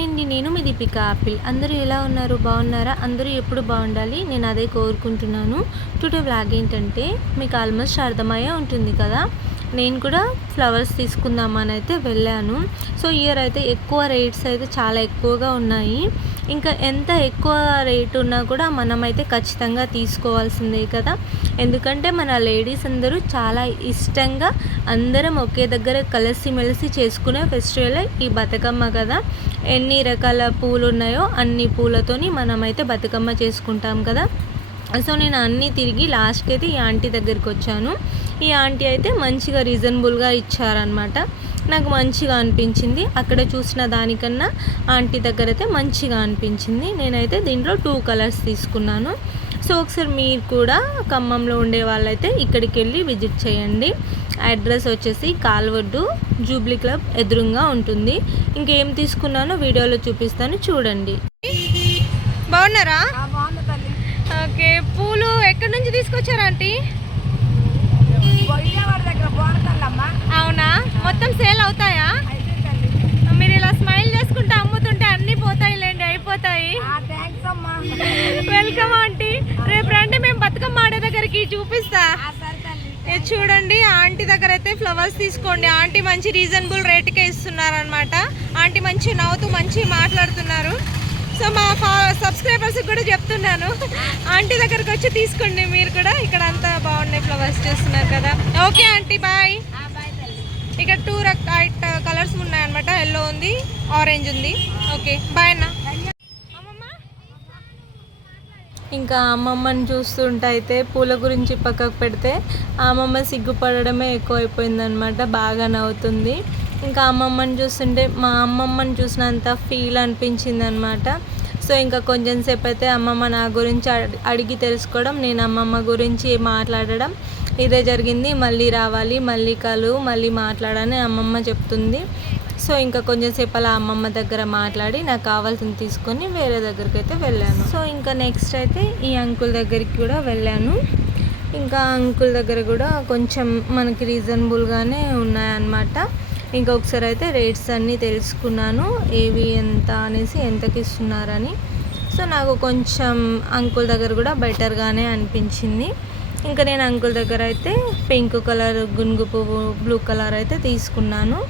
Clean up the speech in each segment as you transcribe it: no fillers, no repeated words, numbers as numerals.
Hi అండి, నేను మీ Deepika apple. అందరూ ఎలా ఉన్నారు? బాగున్నారా? అందరూ ఎప్పుడు బాగుండాలి, నేను అదే కోరుకుంటున్నాను. టుడే వ్లాగ్ ఏంటంటే మీకు ఆల్మోస్ట్ అర్థమయ్యే ఉంటుంది కదా. నేను కూడా ఫ్లవర్స్ తీసుకుందామని అయితే వెళ్ళాను. సో ఇయర్ అయితే ఎక్కువ రేట్స్ అయితే చాలా ఎక్కువగా ఉన్నాయి. ఇంకా ఎంత ఎక్కువ రేట్ ఉన్నా కూడా మనమైతే ఖచ్చితంగా తీసుకోవాల్సిందే కదా. ఎందుకంటే మన లేడీస్ అందరూ చాలా ఇష్టంగా అందరం ఒకే దగ్గర కలిసిమెలిసి చేసుకునే ఫెస్టివల్ ఈ బతుకమ్మ కదా. ఎన్ని రకాల పూలు ఉన్నాయో అన్ని పూలతోని మనమైతే బతుకమ్మ చేసుకుంటాం కదా. సో నేను అన్నీ తిరిగి లాస్ట్కి అయితే ఈ ఆంటీ దగ్గరికి వచ్చాను. ఈ ఆంటీ అయితే మంచిగా రీజనబుల్గా ఇచ్చారనమాట. నాకు మంచిగా అనిపించింది. అక్కడ చూసిన దానికన్నా ఆంటీ దగ్గర అయితే మంచిగా అనిపించింది. నేనైతే దీంట్లో 2 కలర్స్ తీసుకున్నాను. సో ఒకసారి మీరు కూడా ఖమ్మంలో ఉండే వాళ్ళైతే ఇక్కడికి వెళ్ళి విజిట్ చేయండి. అడ్రస్ వచ్చేసి కాల్వడ్డు జూబ్లీ క్లబ్ ఎదురుగా ఉంటుంది. ఇంకేం తీసుకున్నానో వీడియోలో చూపిస్తాను, చూడండి. బాగున్నారా? ఓకే, పూలు ఎక్కడి నుంచి తీసుకొచ్చారా ఆంటీ? అవునా, మొత్తం సేల్ అవుతాయా? మీరు ఇలా స్మైల్ చేసుకుంటే అమ్ముతుంటే అన్నీ పోతాయిలేండి, అయిపోతాయి. Welcome aunty. రేపు రండి, మేము బతుకమ్మ ఆడే దగ్గరికి చూపిస్తా. చూడండి, ఆంటీ దగ్గర అయితే ఫ్లవర్స్ తీసుకోండి. ఆంటీ మంచి రీజనబుల్ రేట్కే ఇస్తున్నారు అనమాట. ఆంటీ మంచి నవ్వుతూ మంచి మాట్లాడుతున్నారు. సో మా సబ్స్క్రైబర్స్కి కూడా చెప్తున్నాను, ఆంటీ దగ్గరకు వచ్చి తీసుకోండి మీరు కూడా. ఇక్కడ అంతా బాగున్నాయి ఫ్లవర్స్, చూస్తున్నారు కదా. Okay aunty, bye. ఇక్కడ 2 కలర్స్ ఉన్నాయన్నమాట. ఎల్లో ఉంది, ఆరెంజ్ ఉంది. ఓకే, బాయ్ అన్న. ఇంకా అమ్మమ్మని చూస్తుంటే అయితే పూల గురించి పక్కకు పెడితే అమ్మమ్మ సిగ్గుపడడమే ఎక్కువ అయిపోయిందనమాట. బాగా నవ్వుతుంది. ఇంకా అమ్మమ్మని చూస్తుంటే మా అమ్మమ్మని చూసినంత ఫీల్ అనిపించింది అనమాట. సో ఇంకా కొంచెం సేపు అయితే అమ్మమ్మ నా గురించి అడిగి తెలుసుకోవడం, నేను అమ్మమ్మ గురించి మాట్లాడడం, ఇదే జరిగింది. మళ్ళీ రావాలి, మళ్ళీ మళ్ళీ మాట్లాడని అమ్మమ్మ చెప్తుంది. సో ఇంకా కొంచెం సేపు అలా అమ్మమ్మ దగ్గర మాట్లాడి నాకు కావాల్సింది తీసుకొని వేరే దగ్గరికి అయితే వెళ్ళాను. సో ఇంకా నెక్స్ట్ అయితే ఈ అంకుల్ దగ్గరికి కూడా వెళ్ళాను. ఇంకా అంకుల్ దగ్గర కూడా కొంచెం మనకి రీజనబుల్గానే ఉన్నాయన్నమాట. ఇంకా ఒకసారి అయితే రేట్స్ అన్నీ తెలుసుకున్నాను, ఏవి ఎంత అనేసి, ఎంతకి ఇస్తున్నారని. సో నాకు కొంచెం అంకుల్ దగ్గర కూడా బెటర్గానే అనిపించింది. ఇంకా నేను అంకుల్ దగ్గర అయితే పింక్ కలర్ గునుగు పువ్వు, బ్లూ కలర్ అయితే తీసుకున్నాను.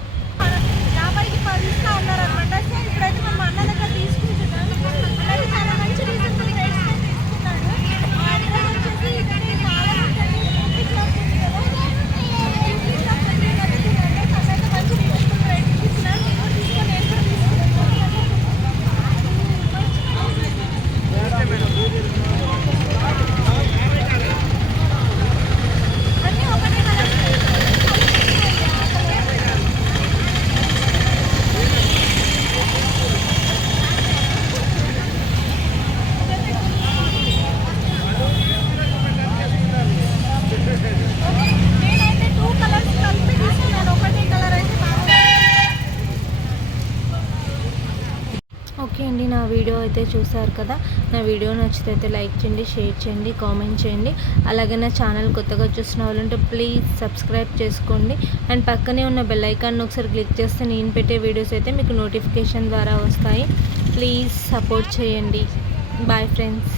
ఓకే అండి, నా వీడియో అయితే చూసారు కదా. నా వీడియో నచ్చితే అయితే లైక్ చేయండి, షేర్ చేయండి, కామెంట్ చేయండి. అలాగే నా ఛానల్ కొత్తగా చూసిన వాళ్ళు ఉంటే ప్లీజ్ సబ్స్క్రైబ్ చేసుకోండి. అండ్ పక్కనే ఉన్న బెల్ ఐకాన్ ఒకసారి క్లిక్ చేస్తే నేను పెట్టే వీడియోస్ అయితే మీకు నోటిఫికేషన్ ద్వారా వస్తాయి. ప్లీజ్ సపోర్ట్ చేయండి. Bye friends.